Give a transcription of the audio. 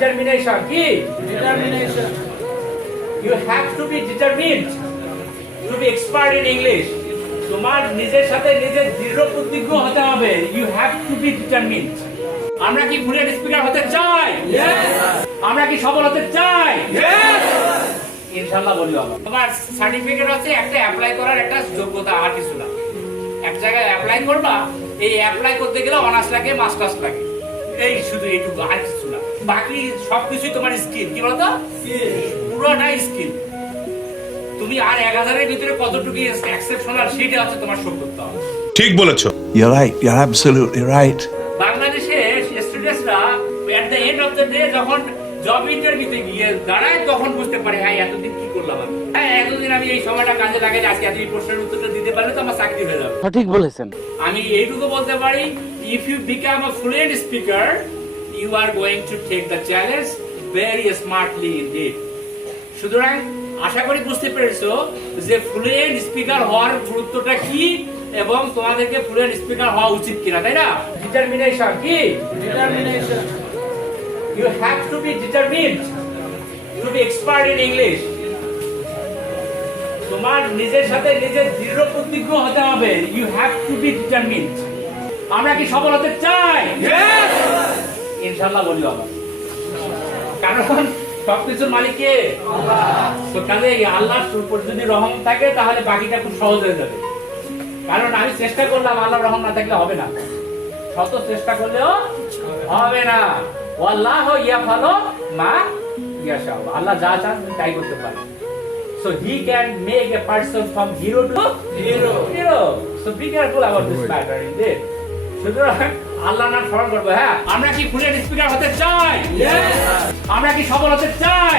Determination কি Determination. You have to be determined to be expert in English তোমার নিজের সাথে নিজের দৃঢ় প্রতিজ্ঞ হতে হবে। You have to be determined আমরা কি ফ্লুয়েন্ট স্পিকার হতে চাই? আমরা কি সফল হতে চাই? ইনশাআল্লাহ বলি বাবা। তোমার সার্টিফিকেট আছে একটা অ্যাপ্লাই করার একটা যোগ্যতা আর কিছু না। এক জায়গায় অ্যাপ্লাই করবা এই অ্যাপ্লাই করতে গেলে অনার্স লাগে মাস্টার্স লাগে। এই শুধু এইটুকু আর কিছু না। বাকি সবকিছুই তোমার স্কিল কি বলতো? পুরোটাই স্কিল তুমি আর এক হাজারের ভিতরে কতটুকু এক্সেপশনাল সেটা হচ্ছে তোমার শো করতে হবে ঠিক বলেছ। You're right. You're absolutely right. বাংলাদেশে স্টুডেন্টসরা at the end of the day যখন জব ইন্টারভিউতে গিয়ে দাঁড়ায় তখন বুঝতে পারে হ্যাঁ এতদিন কি করলাম আমি? হ্যাঁ এতদিন আমি এই সময়টা কাজে লাগাই আজকে এত এই প্রশ্নের উত্তরটা দিতে পারলে তো চাকরি হয়ে যাবে। সঠিক বলেছেন। আমি এইটুকু বলতে পারি if you become a fluent speaker you are going to take the challenge very smartly indeed সুতরাং আশা করি বুঝতে পেরেছ যে ফ্লুয়েন্ট স্পিকার হওয়ার গুরুত্বটা কি এবং তোমাদেরকে ফ্লুয়েন্ট স্পিকার হওয়া উচিত কিনা তাই না? ডিটারমিনেশন কি? Determination. You have to be determined to be expert in English তোমার নিজের সাথে নিজের দৃঢ় প্রতিজ্ঞ হতে হবে। You have to be determined আমরা কি সফল হতে চাই? ইনশাল্লাহ বলি বাবা। কারণ সবকিছুর মালিক কে? তো কাজে আল্লাহর উপর যদি রহম থাকে তাহলে বাকিটা খুব সহজ হয়ে যাবে। কারণ আমি চেষ্টা করলাম আল্লাহ রহম না থাকলে হবে না। শত চেষ্টা করলেও হবে না। আল্লাহ ইয়া ভালো মা ইয়া আল্লাহ যা চান তাই করতে পারে। So he can make a person from zero to Hero. Hero so be careful about this matter in this সুতরাং আল্লাহ নাম স্মরণ করব হ্যাঁ? আমরা কি ফুলের স্পিকার হতে চাই? আমরা কি সফল হতে চাই?